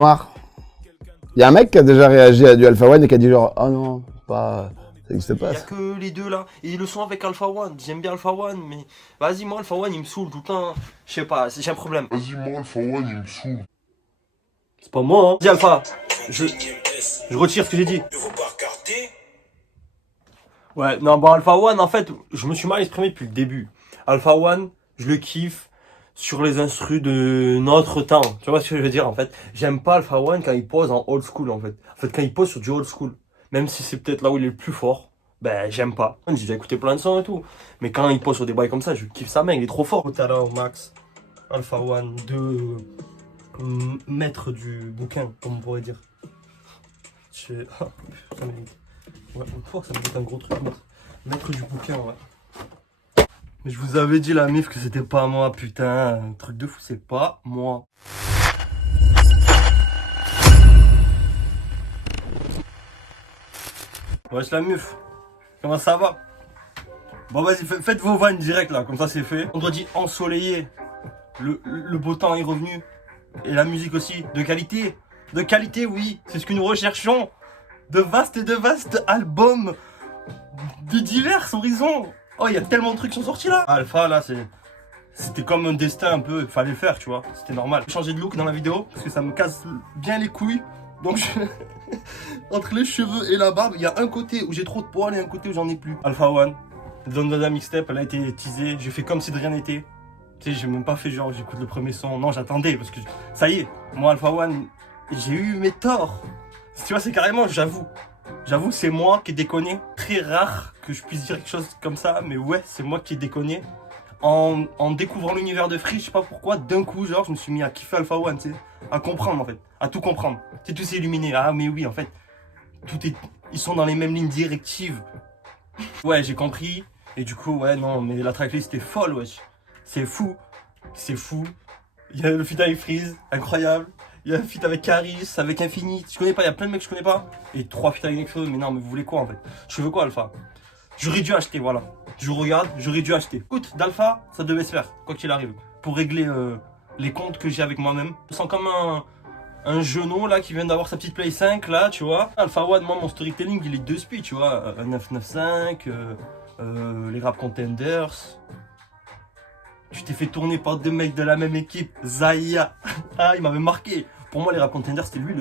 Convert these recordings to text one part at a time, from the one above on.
Noir. Il y a un mec qui a déjà réagi à du Alpha One et qui a dit genre, oh non, pas, ça n'existe Il pas. y a que les deux là. Et le son avec Alpha One. J'aime bien Alpha One, mais vas-y, moi Alpha One il me saoule tout le temps. Je sais pas, j'ai un problème. Vas-y, moi, Alpha One, il me saoule. C'est pas moi, hein. Dis Alpha, je retire ce que j'ai dit. Ouais, non, bon, Alpha One, en fait, je me suis mal exprimé depuis le début. Alpha One, je le kiffe sur les instrus de notre temps. Tu vois ce que je veux dire, en fait? J'aime pas Alpha One quand il pose en old school, en fait. En fait, quand il pose sur du old school, même si c'est peut-être là où il est le plus fort, ben, j'aime pas. J'ai déjà écouté plein de sons et tout. Mais quand il pose sur des bails comme ça, je kiffe sa main, il est trop fort. Tout à l'heure, Max, Alpha One, deux maîtres du bouquin, comme on pourrait dire. Ah, ça me dit. Ouais, ça me dit un gros truc. Maître du bouquin, ouais. Mais je vous avais dit, la mif, que c'était pas moi, putain. Un truc de fou, c'est pas moi. Wesh, la mif. Comment ça va? Bon, vas-y, faites vos vannes direct, là. Comme ça, c'est fait. Vendredi ensoleillé. Le beau temps est revenu. Et la musique aussi. De qualité. De qualité, oui. C'est ce que nous recherchons. De vastes albums. De divers horizons. Oh, il y a tellement de trucs qui sont sortis là. Alpha, là, c'était comme un destin un peu. Il fallait le faire, tu vois. C'était normal. J'ai changé de look dans la vidéo parce que ça me casse bien les couilles. Donc, entre les cheveux et la barbe, il y a un côté où j'ai trop de poils et un côté où j'en ai plus. Alpha One, Don Dada Mixtape, elle a été teasée. J'ai fait comme si de rien n'était. Tu sais, j'ai même pas fait genre, j'écoute le premier son. Non, j'attendais parce que ça y est, moi, Alpha One, j'ai eu mes torts. Tu vois, c'est carrément, j'avoue. J'avoue, c'est moi qui ai déconné. Très rare que je puisse dire quelque chose comme ça, mais ouais, c'est moi qui ai déconné. En découvrant l'univers de Free, je sais pas pourquoi, d'un coup, genre, je me suis mis à kiffer Alpha One, tu sais. À comprendre, en fait. À tout comprendre. Tu sais, tout s'est illuminé. Ah, mais oui, en fait, ils sont dans les mêmes lignes directives. Ouais, j'ai compris. Et du coup, ouais, non, mais la tracklist était folle, wesh. C'est fou. C'est fou. Il y a le feat avec Freeze, incroyable. Il y a un feat avec Caris, avec Infinite. Je connais pas, il y a plein de mecs que je connais pas. Et 3 feats avec Nekfeu. Mais non, mais vous voulez quoi en fait? Je veux quoi, Alpha? J'aurais dû acheter, voilà. Je regarde, j'aurais dû acheter. Écoute, d'Alpha, ça devait se faire, quoi qu'il arrive. Pour régler les comptes que j'ai avec moi-même. Je sens comme un genou là qui vient d'avoir sa petite Play 5 là, tu vois. Alpha One, moi, mon storytelling, il est de speed, tu vois. 995, les rap contenders. Tu t'es fait tourner par 2 mecs de la même équipe, Zaya. Ah, il m'avait marqué. Pour moi, les rap contenders, c'était lui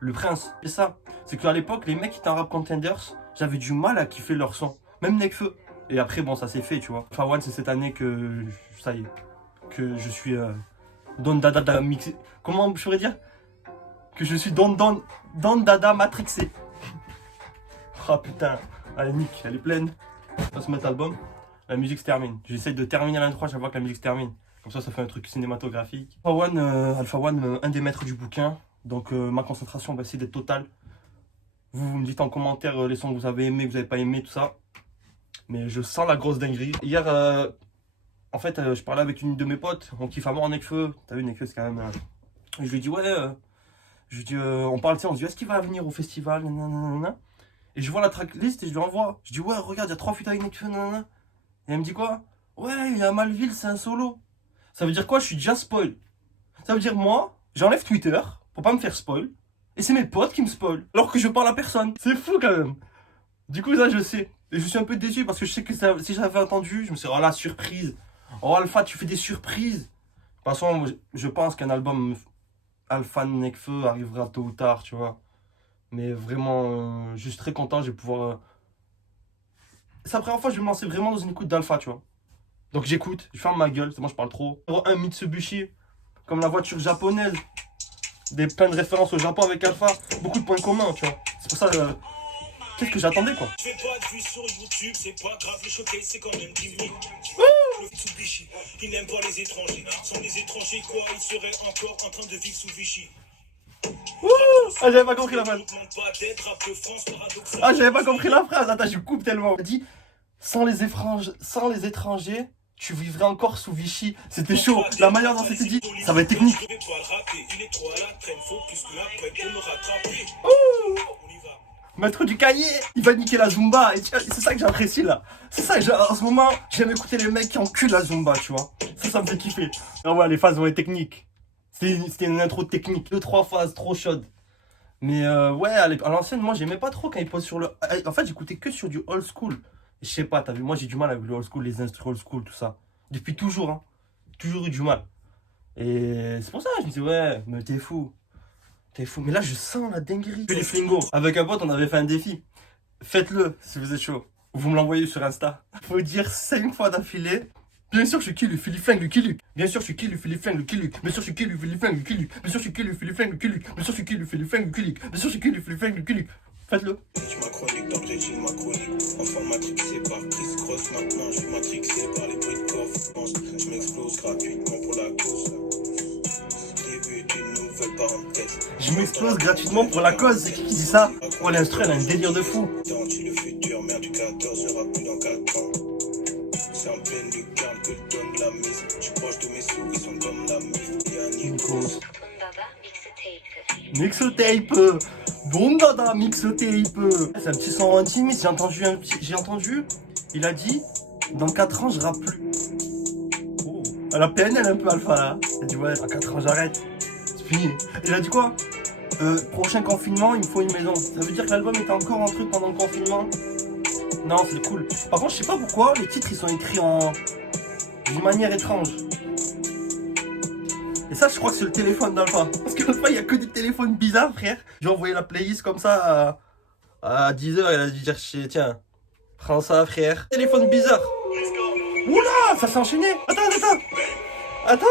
le prince. C'est ça. C'est qu'à l'époque, les mecs qui étaient en rap contenders, j'avais du mal à kiffer leur son. Même Nekfeu. Et après, bon, ça s'est fait, tu vois. Alpha One, c'est cette année que, ça y est, que je suis Don Dada mixé. Comment je pourrais dire? Que je suis Don Dada matrixé. Ah putain. Allez, Nick, elle est pleine. On va se mettre l'album. La musique se termine. J'essaie de terminer l'intro à chaque fois que la musique se termine. Comme ça fait un truc cinématographique. Alpha One, un des maîtres du bouquin. Donc ma concentration va essayer d'être totale. Vous me dites en commentaire les sons que vous avez aimés, que vous n'avez pas aimé, tout ça. Mais je sens la grosse dinguerie. Hier, en fait, je parlais avec une de mes potes. On kiffe à mort Nekfeu. T'as vu, Nekfeu, c'est quand même... Je lui dis, ouais... je lui dis, on parle, tu sais, on se dit, est-ce qu'il va venir au festival? Nanana. Et je vois la tracklist et je lui envoie. Je dis, ouais, regarde, il y a 3 feats avec Nekfeu, nanana. Et elle me dit quoi? Ouais, il est à Malville, c'est un solo. Ça veut dire quoi? Je suis déjà spoil. Ça veut dire moi, j'enlève Twitter pour pas me faire spoil. Et c'est mes potes qui me spoil. Alors que je parle à personne. C'est fou quand même. Du coup, ça, je sais. Et je suis un peu déçu parce que je sais que ça, si j'avais entendu, je me serais dit, oh la surprise. Oh Alpha, tu fais des surprises. De toute façon, je pense qu'un album Alpha Nekfeu arrivera tôt ou tard, tu vois. Mais vraiment, je suis très content, je vais pouvoir... C'est la première fois que je vais me lancer vraiment dans une écoute d'Alpha, tu vois. Donc j'écoute, je ferme ma gueule, c'est moi je parle trop. Un Mitsubishi, comme la voiture japonaise. Plein de références au Japon avec Alpha. Beaucoup de points communs, tu vois. C'est pour ça, qu'est-ce que j'attendais, quoi. Je fais pas de vues sur YouTube, c'est pas grave, les choquer, c'est quand même 10 000. Le Mitsubishi, il n'aime pas les étrangers. Sans les étrangers, quoi, il serait encore en train de vivre sous Vichy. Ah, j'avais pas compris la phrase. Ah, j'avais pas compris la phrase. Attends, je coupe tellement. Il dit, sans les étrangers, tu vivrais encore sous Vichy. C'était chaud. La manière dont c'était dit, ça va être technique. Maître du cahier, il va niquer la Zumba. Et c'est ça que j'apprécie là. C'est ça que en ce moment, j'aime écouter les mecs qui enculent la Zumba, tu vois. Ça me fait kiffer. Ah ouais, les phases vont être techniques. C'était une intro technique. 2-3 phases trop chaudes. Mais ouais, à l'ancienne, moi, j'aimais pas trop quand il pose sur le... En fait, j'écoutais que sur du old school. Je sais pas, t'as vu, moi, j'ai du mal avec le old school, les instruments old school, tout ça. Depuis toujours, hein. Toujours eu du mal. Et c'est pour ça, je me dis, ouais, mais t'es fou. T'es fou. Mais là, je sens la dinguerie. Les Flingo. Avec un pote, on avait fait un défi. Faites-le si vous êtes chaud. Vous me l'envoyez sur Insta. Faut dire 5 fois d'affilée. Bien sûr, je suis qui le Philippe Flingue, le Kiluc. Bien sûr, je suis qui le Philippe Flingue, le Kiluc. Bien sûr, je suis qui le Philippe Flingue, le Kiluc. Bien sûr, je suis qui le Philippe Flingue, le Kiluc. Bien sûr, je suis qui le Philippe Flingue, le Kiluc. Bien sûr, je suis qui le Philippe Flingue, le Kiluc. Faites-le. Je ma chronique dans le régime, ma chronique. Enfin matrixé par Chris Cross, maintenant je suis matrixé par les bruits de coffre. Je m'explose gratuitement pour la cause. Début d'une nouvelle parenthèse. Je m'explose gratuitement pour la cause. C'est qui dit ça? Oh, l'instru, elle a un délire de fou. Tu le futur, merde du 14, je rappe plus dans 4 ans. C'est en pleine lucarne que je donne la mise. Je suis proche de mes sous, ils sont comme la mise. Nikos. Mixotape. Bon dada, mixotape. C'est un petit son intimiste. J'ai entendu. Il a dit, dans 4 ans, je rappe plus. Oh. Elle a PNL un peu alpha là. Il a dit ouais, dans 4 ans, j'arrête. C'est fini. Il a dit quoi? Prochain confinement, il me faut une maison. Ça veut dire que l'album était encore en truc pendant le confinement? Non, c'est cool. Par contre, je sais pas pourquoi les titres ils sont écrits d'une manière étrange. Et ça, je crois que c'est le téléphone d'Alpha. Parce qu'Alpha, il y a que des téléphones bizarres, frère. J'ai envoyé la playlist comme ça à 10h. Il a dit tiens, prends ça, frère. Téléphone bizarre. Oula, ça s'est enchaîné. Attends.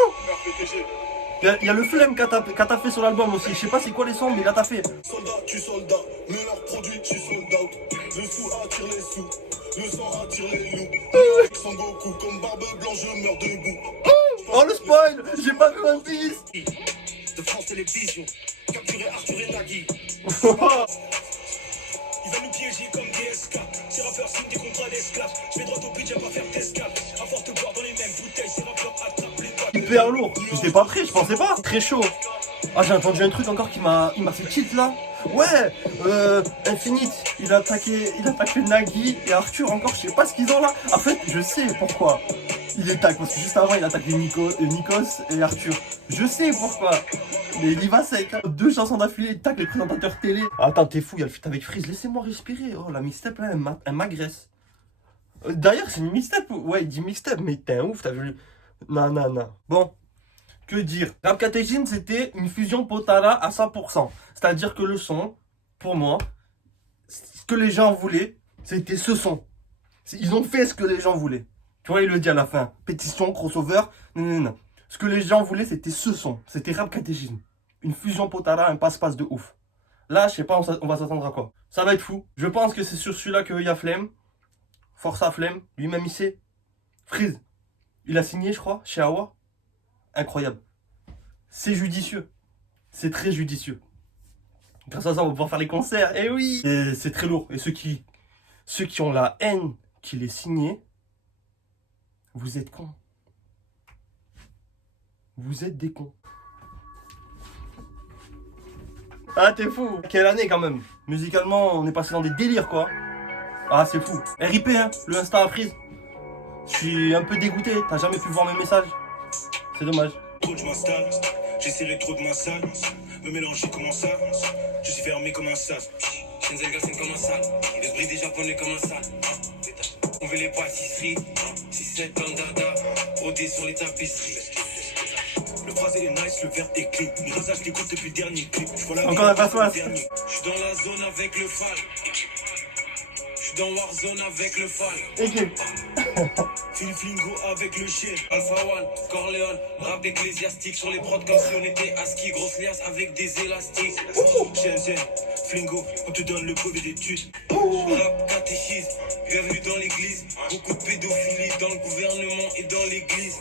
Il y a le flemme qu'a fait sur l'album aussi. Je sais pas c'est quoi les sons, mais il a taffé. Soldat, tu soldat, mais leur produit, tu sold out. Le sou attire les sous, le sang attire les loups. Sans Goku, comme barbe blanche, je meurs debout. Oh le spoil, j'ai pas vu One Piece. De France Télévisions, capturer Arthur et Nagui. Il va nous piéger comme DSK. Ces rappeurs signent des contrats d'esclaves. Je vais droit au but, j'aime pas faire d'escale. À force de boire dans les mêmes bouteilles, ces rappeurs attrapent les doigts. Hyper lourd, j'étais pas prêt, je pensais pas. Très chaud. Ah, j'ai entendu un truc encore qui m'a fait tilt là. Ouais, Infinite, il a attaqué Nagui et Arthur encore, je sais pas ce qu'ils ont là. En fait, je sais pourquoi il est tag, parce que juste avant il a attaqué Nikos et Arthur. Je sais pourquoi. Mais il y va sec. 2 chansons d'affilée, tac, les présentateurs télé. Attends, t'es fou, il y a le feat avec Freeze, laissez-moi respirer. Oh, la mixtape là, elle m'agresse. D'ailleurs, c'est une mixtape. Ouais, il dit mixtape, mais t'es un ouf, t'as vu. Non. Bon. Que dire? Rap Catéchisme, c'était une fusion Potara à 100%. C'est-à-dire que le son, pour moi, ce que les gens voulaient, c'était ce son. Ils ont fait ce que les gens voulaient. Tu vois, il le dit à la fin. Pétition, crossover, non. Ce que les gens voulaient, c'était ce son. C'était Rap Catéchisme. Une fusion Potara, un passe-passe de ouf. Là, je sais pas, on va s'attendre à quoi. Ça va être fou. Je pense que c'est sur celui-là qu'il y a Flemme. Force à Flemme. Lui-même, il sait. Freeze. Il a signé, je crois, chez Awa. Incroyable. C'est judicieux. C'est très judicieux. Grâce à ça, on va pouvoir faire les concerts. Eh oui. C'est très lourd. Et ceux qui ont la haine qu'il est signé, vous êtes cons. Vous êtes des cons. Ah, t'es fou. Quelle année quand même. Musicalement, on est passé dans des délires quoi. Ah, c'est fou. RIP, hein, le Insta à Freeze. Je suis un peu dégoûté. T'as jamais pu voir mes messages. C'est dommage. Je m'installe, j'essaierai trop de ma salle. Me mélanger comme un sale. Je suis fermé comme un sas. Shenzhen Gassen comme un sale. L'esprit des japonais comme un sale. On veut les pâtisseries. 6-7 dans le dada. Brodé sur les tapisseries. Le phrasé est nice, le verre est clean. Les rasages l'écoute depuis le dernier clip. Encore la passe. Je suis dans la zone avec le fall. Je suis dans Warzone avec le fall. Philippe Flingo avec le chien. Alpha One, Corleone, rap ecclésiastique sur les prods comme si on était ASCII. Grosse liasse avec des élastiques. Shenzhen, Flingo, on te donne le brevet d'études. Rap catéchisme, bienvenue dans l'église. Beaucoup de pédophilie dans le gouvernement et dans l'église.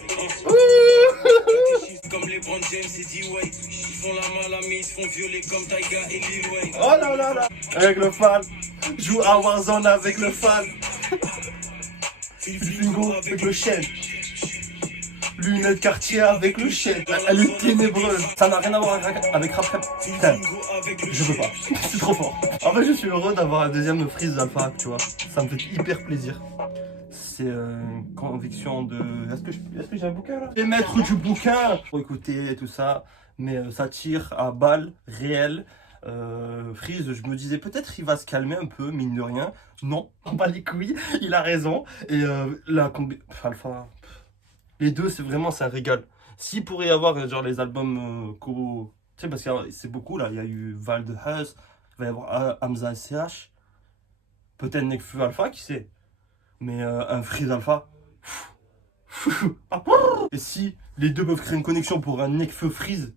Comme les Brand James et D-Wade. Ils font la malamie, ils se font violer comme Taiga et Lil Wayne. Oh là. Avec le fan. Joue à Warzone avec le fan. Flingo avec le chien. Lunettes quartier avec le chien. Elle est ténébreuse. Ça n'a rien à voir avec rap. Putain, je peux pas. C'est trop fort. En fait, je suis heureux d'avoir un deuxième Freeze d'Alpha, tu vois. Ça me fait hyper plaisir. C'est une conviction de... Est-ce que j'ai un bouquin là? Les maîtres du bouquin. Pour écouter tout ça. mais ça tire à balles réelles. Freeze, je me disais peut-être il va se calmer un peu, mine de rien. Non, on bat les couilles, il a raison. Et Alpha, les deux, c'est un régal. S'il pourrait y avoir genre les albums tu sais, parce que c'est beaucoup là, il y a eu Val de Hus, il va y avoir Hamza SCH, peut-être Nekfeu Alpha, qui sait. Mais un Freeze Alpha. Et si les deux peuvent créer une connexion pour un Nekfeu Freeze,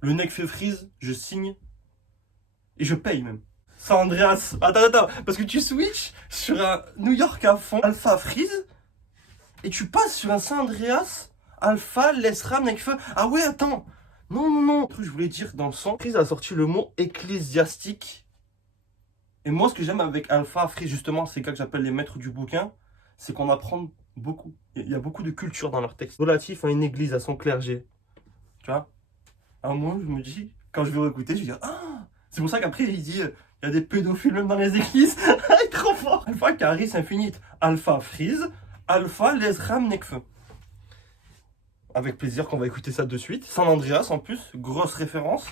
le Nekfeu Freeze, je signe et je paye même. San Andreas, attends, parce que tu switches sur un New York à fond, Alpha Freeze, et tu passes sur un San Andreas, Alpha, Lesram, Nekfeu. Ah ouais, attends, non. Je voulais dire dans le son, Freeze a sorti le mot ecclésiastique. Et moi, ce que j'aime avec Alpha, Freeze, justement, c'est que j'appelle les maîtres du bouquin, c'est qu'on apprend beaucoup. Il y a beaucoup de culture dans leurs textes. Relatif à une église, à son clergé. Tu vois? À un moment, je me dis, quand je vais réécouter, je vais dire, ah! C'est pour ça qu'après, il dit, il y a des pédophiles même dans les églises. Il est trop fort! Alpha, Caris, Infinite. Alpha, Freeze. Alpha, Lesram, Nekfeu. Avec plaisir qu'on va écouter ça de suite. San Andreas, en plus, grosse référence.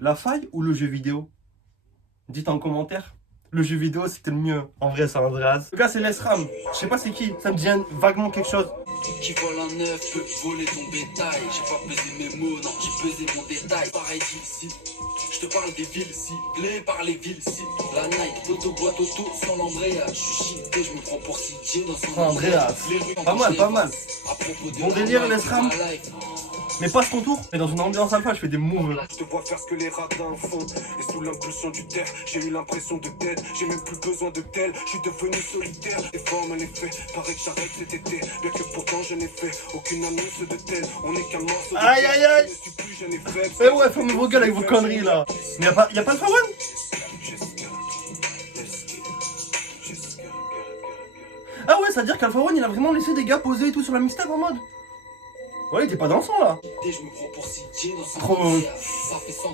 La faille ou le jeu vidéo? Dites en commentaire. Le jeu vidéo, c'était le mieux. En vrai, San Andreas. Le gars, c'est Lesram. Je sais pas c'est qui. Ça me dit vaguement quelque chose. Qui vole un œuf peut voler ton bétail. J'ai pas pesé mes mots, non, j'ai pesé mon détail. Pareil d'ici, je te parle des villes ciblées par les villes cibles. La Nike, boîte auto, sans l'embrayage. Je suis shité, je me prends pour CJ dans San Andreas. Pas mal. Bon délire, Lesram. Mais pas ce contour, mais dans une ambiance alpha, je fais des moves. Je te vois faire ce que les radins font. Et sous l'impulsion du terre, j'ai eu l'impression de tête. J'ai même plus besoin de tel, je suis devenu solitaire. Les formes, les faits, paraît que j'arrête cet été. Bien que pourtant je n'ai fait aucune annonce de tel. On est qu'un morceau de aïe. Je ne suis plus jeune et faible. Eh ouais, fermez vos gueules avec vos conneries là. Mais y'a pas le Fawan? Ah ouais, ça veut dire qu'Alpha One il a vraiment laissé des gars poser et tout sur la mixtape en mode. Ouais, il était pas dans le son là.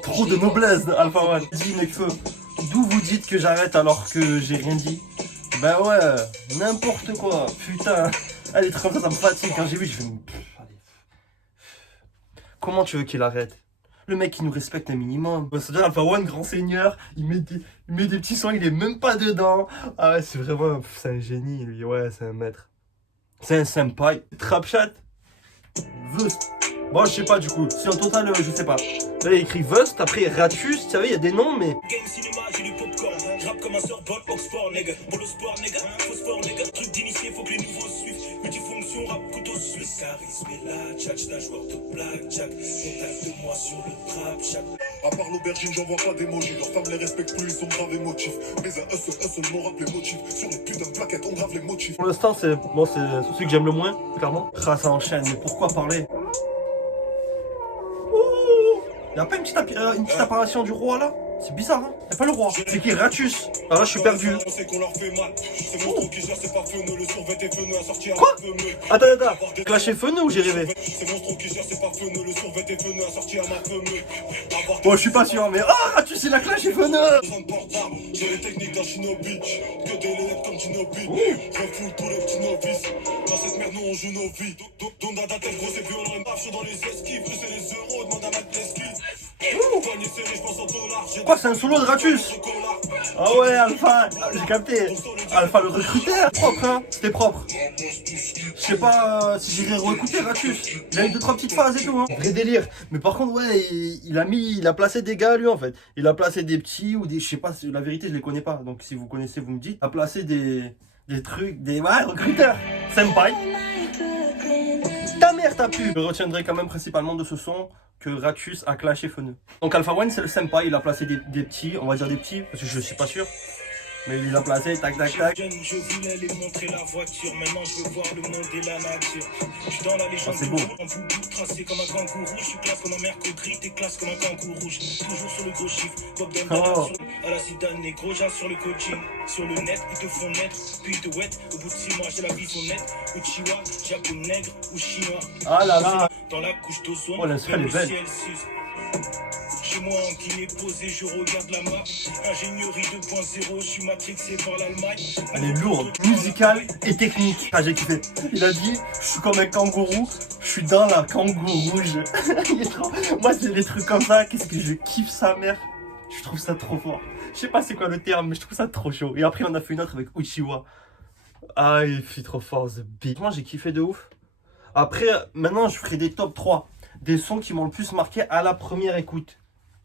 Trop de noblesse de Alpha One. Dis Nekfeu, d'où vous dites que j'arrête alors que j'ai rien dit? Bah ouais, n'importe quoi. Putain, allez, comme ça me fatigue. Quand j'ai vu, je fais. Allez. Comment tu veux qu'il arrête? Le mec qui nous respecte un minimum. C'est-à-dire Alpha One, grand seigneur, il met des petits sons, il est même pas dedans. Ah ouais, c'est vraiment. C'est un génie lui, ouais, c'est un maître. C'est un senpai. Trapchat. Vust. Bon, je sais pas du coup. Si en total, je sais pas. Là, il écrit Vust, après Ratus, tu savais, il y a des noms, mais. Game cinéma, j'ai du popcorn. Je rappe comme un survol Oxford, nigga. Pour le sport, nigga. Phosphore, nigga. Truc d'initié, faut que les nouveaux suivent. Multifonction, rap, couteau suisse. Charisme et la tchatch, j'suis un joueur de blackjack. Contacte-moi sur le trap chat. À part l'aubergine, j'en vois pas d'émoji. Leurs femmes les respectent plus, ils sont graves émotifs. Mais un seul m'ont rappelé motifs. Sur les putains de plaquettes, on grave les motifs. Pour l'instant, c'est celui que j'aime le moins, clairement. Ah, ça enchaîne, mais pourquoi parler? Y'a pas une petite apparition du roi là? C'est bizarre, hein? Y'a pas le roi. C'est qui? Ratus. Ah là, je suis perdu. On sait qu'on leur fait mal. C'est mon trou qui gère, c'est pas Feneux. Le survêt est Feneux, assorti à Quoi? ma Feneux. Attends. Clash et Feneux ou j'ai rêvé? C'est mon trou qui gère, c'est pas Feneux. Le survêt est Feneux, assorti à ma Feneux. Bon, je suis pas sûr, mais. Ah, Ratus, c'est la Clash et Feneux! J'ai les techniques d'un shinobi. Que des lunettes comme Shinobi. Refous tous les petits novices. Dans cette merde, nous on joue nos vies. Dondada, tel gros et violent. Marche dans les esquives. Je sais les euros, demande à mettre l'esquive. Quoi, c'est un solo de Ratus? Ah ouais, Alpha, j'ai capté. Alpha le recruteur, propre hein, c'était propre. Je sais pas si j'irai réécouter Ratus. Il a eu 2-3 petites phases et tout hein. Vrai délire. Mais par contre ouais, il a placé des gars lui en fait. Il a placé des petits ou des, je sais pas, la vérité je les connais pas. Donc si vous connaissez vous me dites. Il a placé des trucs, des ouais, recruteurs. Senpai. Ta mère t'a pu. Je retiendrai quand même principalement de ce son que Ratus a clashé Feneux. Donc Alpha One c'est le senpai, il a placé des petits, on va dire des petits, parce que je suis pas sûr. Mais il a placé, tac. Je voulais les montrer la voiture, maintenant je veux voir le monde et la nature. Je suis dans la légende, c'est beau. En boubou, tracé comme un kangourou. Je suis classe comme un mercredi, t'es classe comme un kangourou rouge. Toujours sur le gros chiffre, Bob Dundada à la Zidane, les gros jas sur le coaching. Sur le net, ils te font naître, puis ils te wettent. Au bout de 6 mois, j'ai la vision nette. Uchiwa, Japon nègre ou chinois. Ah là là. Dans la couche d'ozone, oh l'instru elle est belle. chez moi, en Guinée posé, je regarde la map. Ingénierie 2.0, je suis matrixé par l'Allemagne. Elle est lourde, musicale et technique. Ah, j'ai kiffé. Il a dit, je suis comme un kangourou, je suis dans la kangourou rouge. Il est trop... Moi, c'est des trucs comme ça, qu'est-ce que je kiffe sa mère. Je trouve ça trop fort. Je sais pas c'est quoi le terme, mais je trouve ça trop chaud. Et après, on a fait une autre avec Uchiwa. Ah, il fait trop fort, The Beat. Moi, j'ai kiffé de ouf. Après, maintenant, je ferai des top 3. Des sons qui m'ont le plus marqué à la première écoute.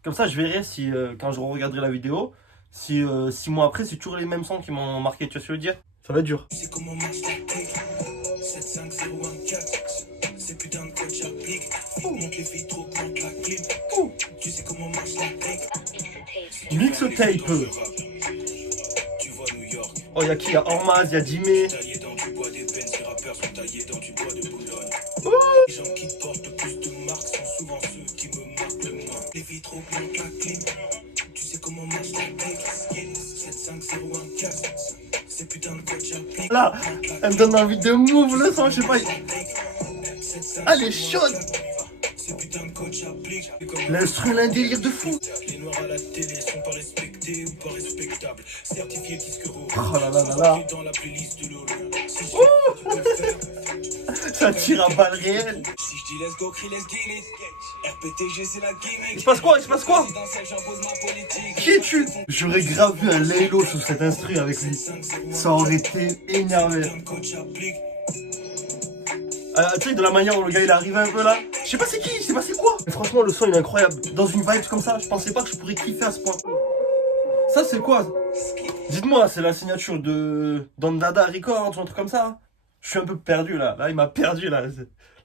Comme ça, je verrai si, quand je regarderai la vidéo, si 6 mois après, c'est toujours les mêmes sons qui m'ont marqué. Tu vois ce que je veux dire? Ça va être dur. C'est comment marche la clique 75014. C'est putain de code j'applique. Monte les vitraux, monte la clim. Tu sais comment marche la clique. Mixtape. Tu vois New York. Oh, y'a qui? Y'a Ormaz, y'a Jimmy. Taillé dans du bois des peines, ces rappeurs sont taillés dans du bois de Boulogne. Les gens qui portent le plus de marques sont souvent ceux qui me marquent le moins. Les vitraux montent la clim. Tu sais comment marche la clique 75014. C'est putain de code j'applique. Là, elle me donne envie de move le son, je sais pas. Ah, elle est chaude. C'est putain de code j'applique. L'instru, un délire de fou. Les noirs à la télé sont pas respectés ou pas respectables. Certifié disque rouge. Oh là là là là. Dans la playlist de Lolo. Si Ça tire à balles réelles. Si je dis let's go, crie let's get it. RPTG c'est la gimmick. Il se passe quoi? Il se passe quoi? J'impose ma politique. Qui es-tu? J'aurais grave vu un Laylo sur cet instru avec lui. Ça aurait été énervé. Code j'applique. Tu sais, de la manière dont le gars il arrive un peu là. Je sais pas c'est qui, je sais pas c'est quoi. Mais franchement, le son il est incroyable. Dans une vibe comme ça, je pensais pas que je pourrais kiffer à ce point. Ça c'est quoi? Dites-moi, c'est la signature de Don Dada Records ou un truc comme ça? Je suis un peu perdu là. Là, il m'a perdu là. Là,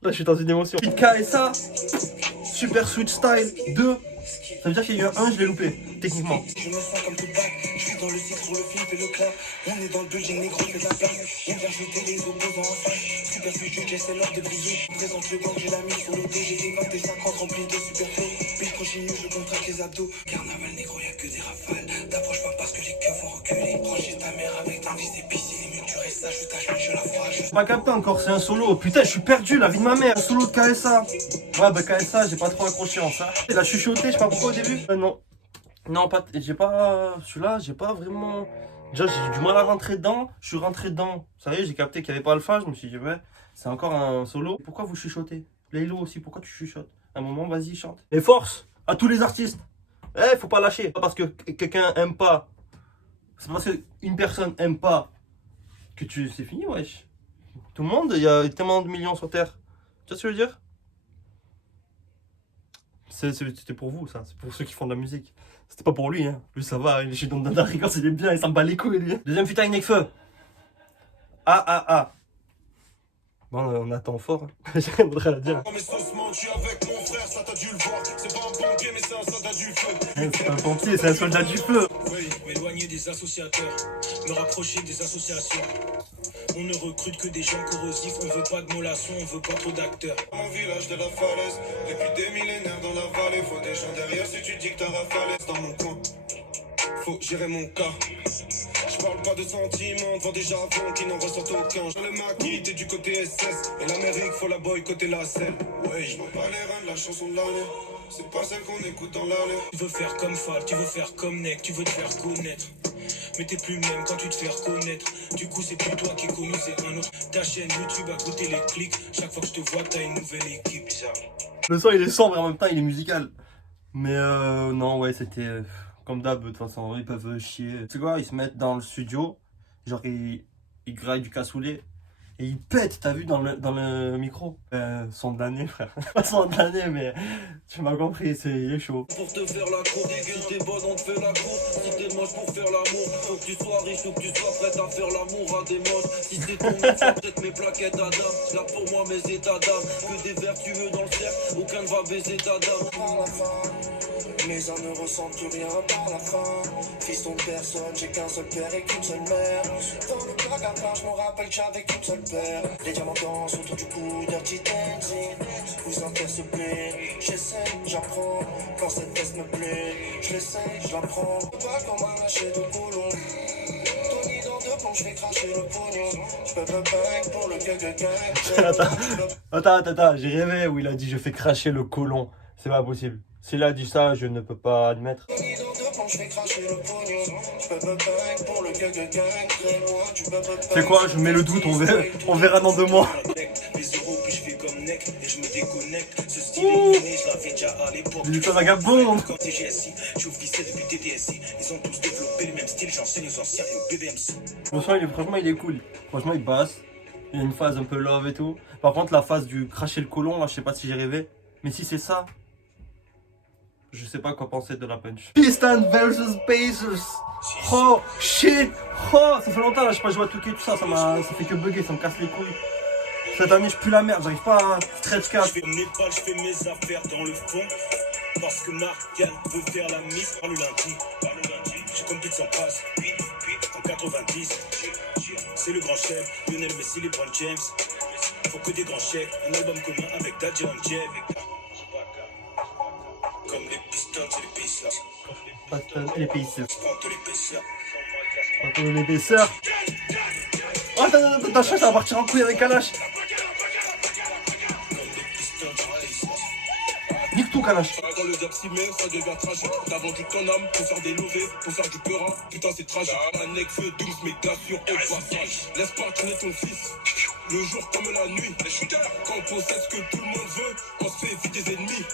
je suis dans une émotion. Kid KSA, Super Switch Style 2. Ça veut dire qu'il y a eu un 1, je l'ai loupé, techniquement. Je me sens comme Tupac. Je suis dans le six pour le film et le clap. On est dans le building, négro, fait de la place. On vient jeter les opposants en face. Super futur, c'est l'heure de briller. Je présente le gang, j'ai la mise sur le dé. J'ai des notes et 50 remplis de super flow. Puis je continue, je contracte les abdos. Carnaval négro, y'a que des rafales. T'approches pas parce que les keufs vont reculer. Ranger ta mère avec ta fils épice. Il est mieux que tu restes sage, je tâche, mais je la froisse. Pas capté encore, c'est un solo. Putain, je suis perdu, la vie de ma mère. Un solo de KSA. Ouais, bah KSA, j'ai pas trop accroché en ça. Il a chuchoté, je sais pas pourquoi au début. Non. Non, pas. J'ai pas. Celui-là, j'ai pas vraiment. Déjà, j'ai du mal à rentrer dedans. Je suis rentré dedans. Ça y est, j'ai capté qu'il n'y avait pas Alpha. Je me suis dit, ouais, c'est encore un solo. Pourquoi vous chuchotez? Laylo aussi, pourquoi tu chuchotes? À un moment, vas-y, chante. Et force à tous les artistes. Eh, faut pas lâcher. Pas parce que quelqu'un aime pas. C'est parce qu'une personne aime pas que tu. C'est fini, wesh. Tout le monde, il y a tellement de millions sur Terre. Tu vois ce que je veux dire? C'était pour vous, ça. C'est pour ceux qui font de la musique. C'était pas pour lui, hein. Lui, ça va. Il est chez Don Dada Records, il est bien. Il s'en bat les couilles, lui. Deuxième feat avec Nekfeu. Ah. Bon, on attend fort. Hein. J'ai rien d'autre à la dire. Mais sans se mentir avec mon frère, ça t'as dû le voir. C'est pas un pompier, mais c'est un soldat du feu. C'est un pompier, c'est un soldat du feu. Oui, m'éloigner des associateurs, me rapprocher des associations. On ne recrute que des gens corrosifs, on veut pas de mollations, on veut pas trop d'acteurs. Mon village de la falaise, depuis des millénaires dans la vallée, faut des gens derrière si tu dis que t'as rafalé. Dans mon coin, faut gérer mon cas. Je parle pas de sentiments devant des javons qui n'en ressortent aucun. Je le maquis, t'es du côté SS, et l'Amérique faut la boycotter la scène. Ouais, je vois pas les reins de la chanson de l'année. C'est pas celle qu'on écoute dans l'allée. Tu veux faire comme Fall, tu veux faire comme Neck, tu veux te faire connaître. Mais t'es plus le même quand tu te fais reconnaître. Du coup c'est plus toi qui est connu, c'est un autre. Ta chaîne YouTube a goûté les clics. Chaque fois que je te vois t'as une nouvelle équipe. Le son il est sombre et en même temps il est musical. Mais non ouais c'était comme d'hab de toute façon ils peuvent chier. Tu sais quoi, ils se mettent dans le studio, genre ils graillent du cassoulet et ils pètent, t'as vu dans le micro. Son de l'année frère, pas son de l'année mais tu m'as compris, il est chaud. Pour te faire la cour, si t'es bonne on te fait la cour. Si t'es moche pour faire l'amour, faut que tu sois riche, faut que tu sois prête à faire l'amour à des moches. Si c'est ton mec, faut peut-être mes plaquettes à dame. Là pour moi mes états d'âme, que des vertueux dans le cercle, aucun ne va baiser ta dame. Par la fin, mes âmes ne ressentent plus rien par la fin. Fiston de personne, j'ai qu'un seul père et qu'une seule mère. Dans le placard, je me rappelle que j'avais qu'une seule paire. Les diamants dansent autour du cou, dirty dancing. Cousin père se plaît, j'essaie, j'apprends. Quand cette test me plaît, je l'essaie, je l'apprends. Pas comme un lâcher de boulon. Tony dans deux plombs, je fais cracher le pognon. Je peux pas bang pour le gang. Attends, j'ai rêvé où il a dit je fais cracher le colon. C'est pas possible. S'il a dit ça, je ne peux pas admettre. C'est quoi, je mets le doute, on verra dans 2 mois. Il est un vagabond. Le son, franchement, il est cool. Franchement, il passe. Il y a une phase un peu love et tout. Par contre, la phase du cracher le colon, là, je sais pas si j'ai rêvé. Mais si c'est ça, je sais pas quoi penser de la punch. Pistons versus Pacers. Oh shit. Oh, ça fait longtemps là, je sais pas jouer à Touquet, tout ça, ça fait que bugger, ça me casse les couilles. Cette année, je pue la merde, j'arrive pas à stretch 4. Je fais mes balles, je fais mes affaires dans le fond. Parce que Marianne veut faire la mise par le lundi. J'ai comme plus de 100 passes. En 90. C'est le grand chef, Lionel Messi, les LeBron James. Faut que des grands chèques, un album commun avec Daddy Jeff. Comme les pistons et les pissers. Pistons et les Pacers. Spante l'épaisseur. Spante l'épaisseur. Oh, ta chance, ça va partir en couille avec Kalash. Nique tout, Kalash. Quand le diable s'y met, ça devient tragique. T'as vendu ton âme pour faire des lovés, pour faire du peur. Putain, c'est tragique. Un ex feu 12 mégas sur au passage. Laisse pas traîner ton fils. Le jour comme la nuit. Quand on possède ce que tout le monde veut, on se fait vite des ennemis.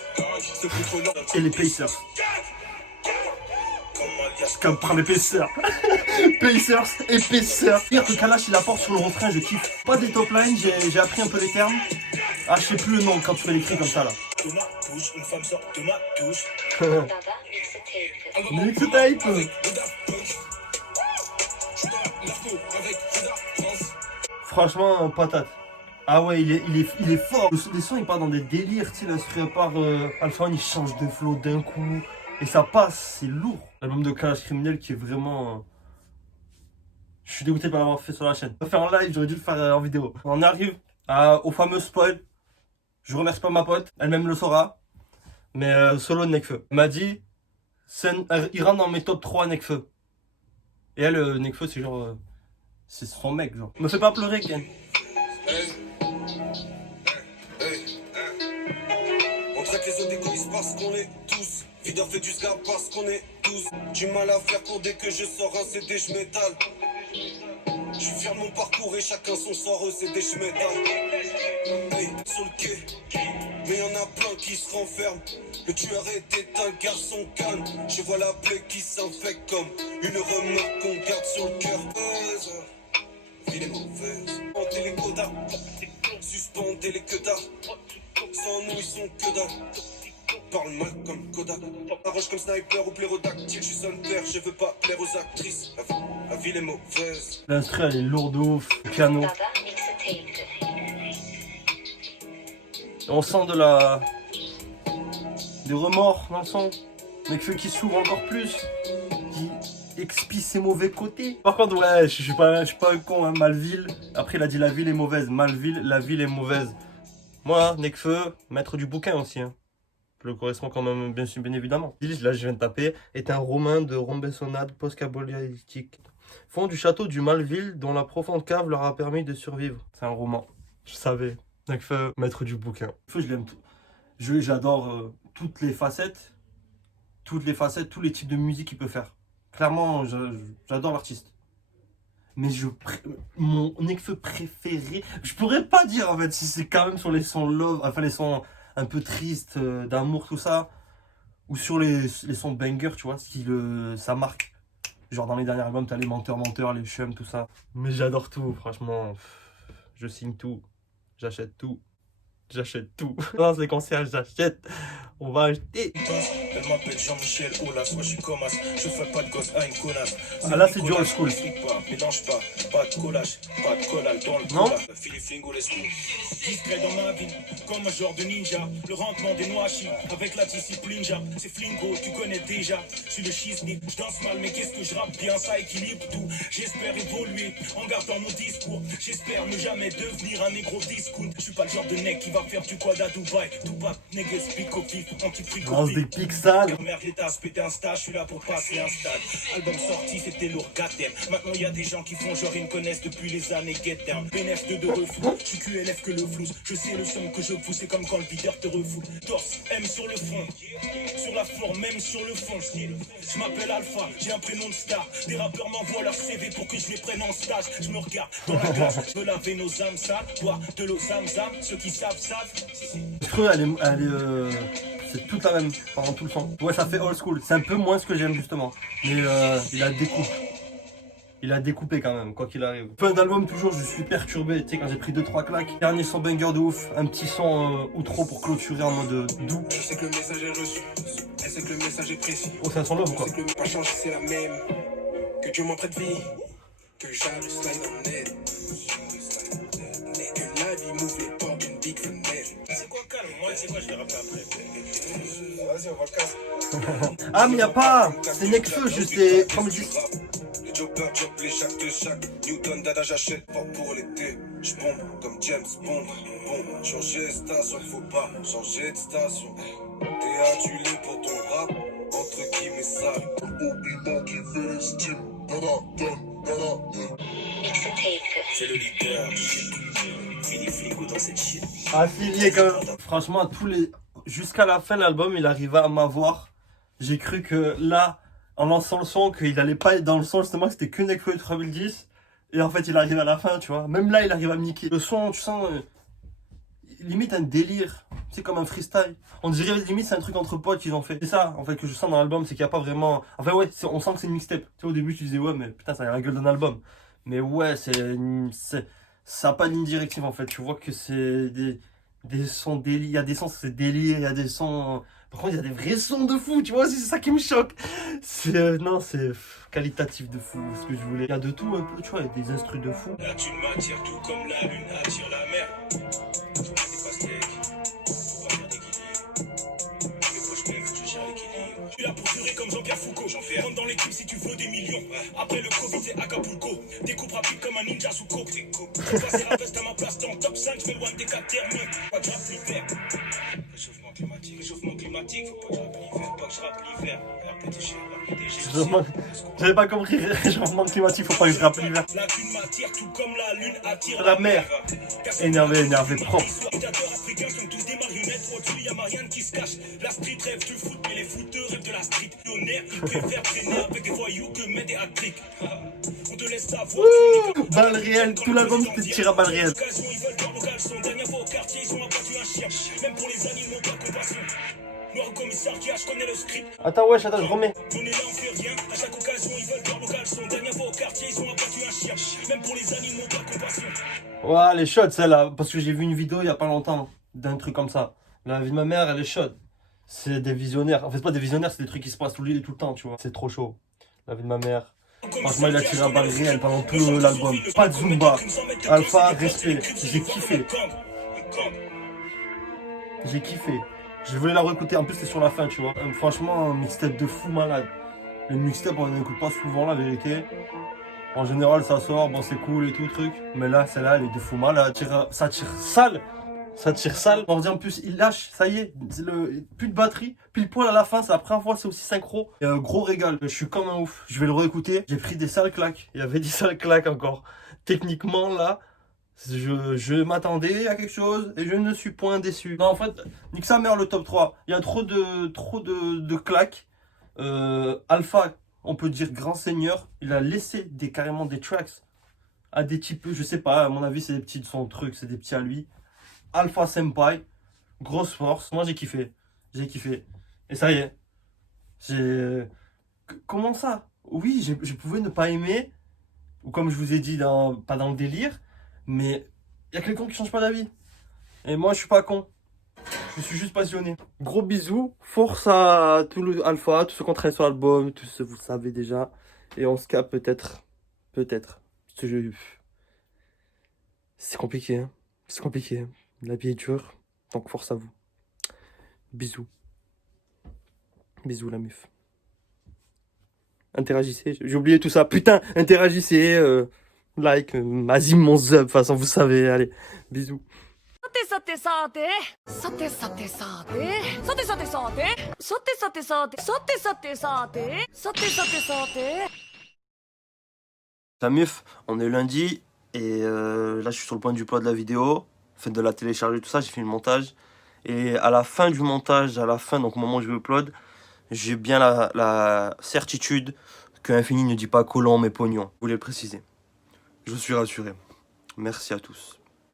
C'est contre l'ordre. Et les Pacers. Comme prend l'épaisseur. Pacers, épaisseur. Pire que Kalash il apporte sur le refrain, je kiffe. Pas des top lines, j'ai appris un peu les termes. Ah, je sais plus le nom quand tu fais l'écrit comme ça là. De ma bouche, une femme sort de ma douche. Mixtape. Franchement, patate. Ah ouais, il est fort. Le son il part dans des délires, tu sais, le serait par Alpha One il change de flow d'un coup. Et ça passe, c'est lourd. L'album de Kalash Criminel qui est vraiment... Je suis dégoûté de pas l'avoir fait sur la chaîne. Je l'ai fait en live, j'aurais dû le faire en vidéo. On arrive au fameux spoil. Je remercie pas ma pote, elle-même le saura. Mais solo de Nekfeu. Elle m'a dit, il rentre dans mes top 3 Nekfeu. Et elle, Nekfeu, c'est genre... c'est son mec, genre. Me fais pas pleurer, Ken. On traite les autres égoïstes parce qu'on est tous. Videur fait du scar parce qu'on est tous. Du mal à faire pour dès que je sors un CD, je m'étale. Je suis fier de mon parcours et chacun son sort, c'est des j'métale. Hey, sur le quai, mais y'en a plein qui se renferment. Le tueur était un garçon calme. Je vois la plaie qui s'infecte comme une remarque qu'on garde sur le cœur. Ville est mauvaise. Suspendez les quotas, suspendez les queutas. Sans nous ils sont que dalle. Parle mal comme Kodak. Arroche comme sniper ou plérodactyle. Je suis seul père, je veux pas plaire aux actrices. La ville est mauvaise. L'instru elle est lourde de ouf, le piano. On sent des remords dans le son. Nekfeu qui s'ouvre encore plus. Qui expie ses mauvais côtés. Par contre, ouais, je suis pas un con, hein, Malville. Après, il a dit la ville est mauvaise. Malville, la ville est mauvaise. Moi, Nekfeu, maître du bouquin aussi. Hein. Je le correspond quand même, bien évidemment. Là, je viens de taper, est un roman de Rombessonade post-cabolytique. Fond du château du Malville, dont la profonde cave leur a permis de survivre. C'est un roman. Je savais. Nekfeu, maître du bouquin. Nekfeu, je l'aime tout. J'adore toutes les facettes, tous les types de musique qu'il peut faire. Clairement, j'adore l'artiste. Mais mon Nekfeu préféré, je pourrais pas dire en fait si c'est quand même sur les sons love, enfin les sons un peu tristes, d'amour, tout ça, ou sur les sons banger, tu vois, ça marque. Genre dans les derniers albums, t'as les menteurs, les chums, tout ça. Mais j'adore tout, franchement. Je signe tout, j'achète tout. J'achète tout. Dans ces concerts, j'achète. On va acheter. Elle m'appelle Jean-Michel Aulas, moi je suis comme as. Je fais pas de gosse à une connasse. Ah là, c'est du old school. Mélange pas de collage, pas de collage dans le collage. Philippe Flingo, les schools. Discret dans ma vie, comme un genre de ninja. Le rentrement des noachis, avec la discipline, c'est Flingo, tu connais déjà. Je suis le chisni, je danse mal, mais qu'est-ce que je rappe bien, ça équilibre tout. J'espère évoluer en gardant mon discours. J'espère ne jamais devenir un négro discount. Je suis pas le genre de mec qui va faire du quad à Dubaï. Tupac, niggas, speak au vif. Mon petit frigo. Lance des pics sales. Merde, l'état se péter un stage, je suis là pour passer un stade. Album sorti, c'était lourd, goddamn. Maintenant y a des gens qui font genre ils me connaissent depuis les années get down. Bénéf de refou, je suis QLF que le flou. Je sais le son que je pousse, c'est comme quand le videur te refout. Torse, M sur le front, sur la forme, même sur le fond. Je m'appelle Alpha, j'ai un prénom de star. Des rappeurs m'envoient leur CV pour que je les prenne en stage. Je me regarde dans la glace, je veux laver nos âmes sales. Boire de l'eau zam-zam, ceux qui savent, savent. Je trouve c'est toute la même pendant tout le son. Ouais, ça fait old school. C'est un peu moins ce que j'aime justement. Mais il a découpé. Il a découpé quand même, quoi qu'il arrive. Fin d'album, toujours, je suis perturbé. Tu sais, quand j'ai pris 2-3 claques. Dernier son banger de ouf. Un petit son outro pour clôturer en mode doux. Je sais que le message est reçu. Elle sait que le message est précis. Oh, c'est un son love ou quoi? Je sais que le pas changé, c'est la même. Que Dieu m'en prête vie. Que j'aille slide en net. Que la vie m'ouvre les portes d'une big fenêtre. C'est quoi, calme? Moi, c'est quoi, je vais rappeler après. Vas-y, on va le casser. Ah, mais y'a pas. C'est Nekfeu, j'étais. Comme je dis. Les jobbers job les chaque de chaque. Newton dada j'achète pas pour l'été. J'bombe comme James Bond. Bon, changer de station, faut pas changer de station. T'es adulé pour ton rap, entre guillemets sale. Obi-Wan qui fait l'estime. C'est le leader. Fini flico dans cette shit. Affilié quand même. Franchement, jusqu'à la fin de l'album, il arrivait à m'avoir. J'ai cru que là, en lançant le son, qu'il allait pas être dans le son, justement, que c'était que Nekfeu et 3010. Et en fait, il arrive à la fin, tu vois. Même là, il arrive à me niquer. Le son, tu sens, limite un délire. C'est comme un freestyle. On dirait limite c'est un truc entre potes qu'ils ont fait. C'est ça, en fait, que je sens dans l'album, c'est qu'il n'y a pas vraiment. Enfin, ouais, on sent que c'est une mixtape. Tu sais, au début, tu disais, ouais, mais putain, ça a la gueule d'un album. Mais ouais, ça n'a pas de ligne directive, en fait. Tu vois que c'est des sons délire. Il y a des sons, c'est délire. Il y a des sons. Par contre, il y a des vrais sons de fou, tu vois, c'est ça qui me choque. Non, c'est qualitatif de fou, ce que je voulais. Il y a de tout un peu, tu vois, il y a des instrus de fou. La thune m'attire tout comme la lune attire la mer. Faut pas des pastèques, faut pas faire d'équilibre. Les poches pleines, faut que je gère l'équilibre. Je suis là pour durer comme Jean-Pierre Foucault. J'en fais rentre dans l'équipe si tu veux des millions. Après le Covid, c'est Acapulco. Découpe rapide comme un ninja sous coke. Je passer la veste à ma place dans le top 5, je m'éloigne des 4 thermiques. Pas de rap l'hiver. Réchauffement climatique, faut pas que je rappe l'hiver. Pas que je rappe l'hiver. Répétez cher, répétez cher. J'avais pas compris, réchauffement climatique, faut pas que je rappelle l'hiver. La lune m'attire tout comme la lune attire La mer. Énervé, propre. Les dictateurs africains sont tous des marionnettes. Au-dessus, y'a Marianne qui se cache. La street rêve du foot, mais les footeux rêvent de la street. Millionnaire, ils préfèrent traîner avec des voyous que mettre des hat-tricks. On te laisse savoir. Balle réelle, tout l'album c'était tiré à balle réelle. Ils veulent voir le caleçon. Dernière fois au quartier, ils ont abattu un chien. Même pour les animaux, pas compassion. Noir au commissariat, je connais le script. Attends, wesh, attends, je remets. On est là, on fait rien. À chaque occasion, ils veulent voir le caleçon. Dernière fois au quartier, ils ont abattu un chien. Même pour les animaux, pas compassion. Ouais, elle est chaude celle-là, parce que j'ai vu une vidéo il y a pas longtemps d'un truc comme ça. La vie de ma mère, elle est chaude. C'est des visionnaires. En fait, c'est pas des visionnaires, c'est des trucs qui se passent tout le temps, tu vois. C'est trop chaud. La vie de ma mère. Franchement, il a tiré à balle réelle pendant tout l'album. Pas de Zumba. Alpha, respect. J'ai kiffé. J'ai kiffé. Je voulais la réécouter. En plus, c'est sur la fin, tu vois. Franchement, un mixtape de fou malade. Les mixtapes, on n'écoute pas souvent, la vérité. En général, ça sort, bon, c'est cool et tout, truc. Mais là, celle-là, elle est de fou malade. Ça tire sale. Ça tire sale. On en plus, il lâche, ça y est, plus de batterie, pile poil à la fin, c'est la première fois, c'est aussi synchro. Et un gros régal, je suis comme un ouf. Je vais le réécouter. J'ai pris des sales claques, il y avait des sales claques encore. Techniquement, là, je m'attendais à quelque chose et je ne suis point déçu. Non, en fait, nique sa mère le top 3. Il y a trop de claques. Alpha, on peut dire grand seigneur, il a laissé carrément des tracks à des types, je sais pas, à mon avis, c'est des petits de son truc, c'est des petits à lui. Alpha Senpai, grosse force. Moi j'ai kiffé. Et ça y est. Comment ça? Oui, je pouvais ne pas aimer. Ou comme je vous ai dit, pas dans le délire. Mais il y a quelqu'un qui change pas d'avis. Et moi je suis pas con. Je suis juste passionné. Gros bisous. Force à tout le Alpha, tous ceux qui ont travaillé sur l'album, tous ceux vous le savez déjà. Et on se capte peut-être. C'est compliqué, hein. C'est compliqué. La vie est dure, donc force à vous. Bisous. Bisous la meuf. Interagissez, j'ai oublié tout ça. Putain, interagissez, like, Azim mon zub, de toute façon vous savez, allez, bisous. てさてさてさてさてさてさてさてさてさてさてさてさてさてさてさてさて La MIF, on est lundi et là je suis sur le point du upload de la vidéo, fait de la télécharger, tout ça, j'ai fait le montage. Et à la fin du montage, à la fin, donc au moment où je vais upload, j'ai bien la certitude que Infini ne dit pas colon mais pognon. Je voulais le préciser. Je suis rassuré. Merci à tous.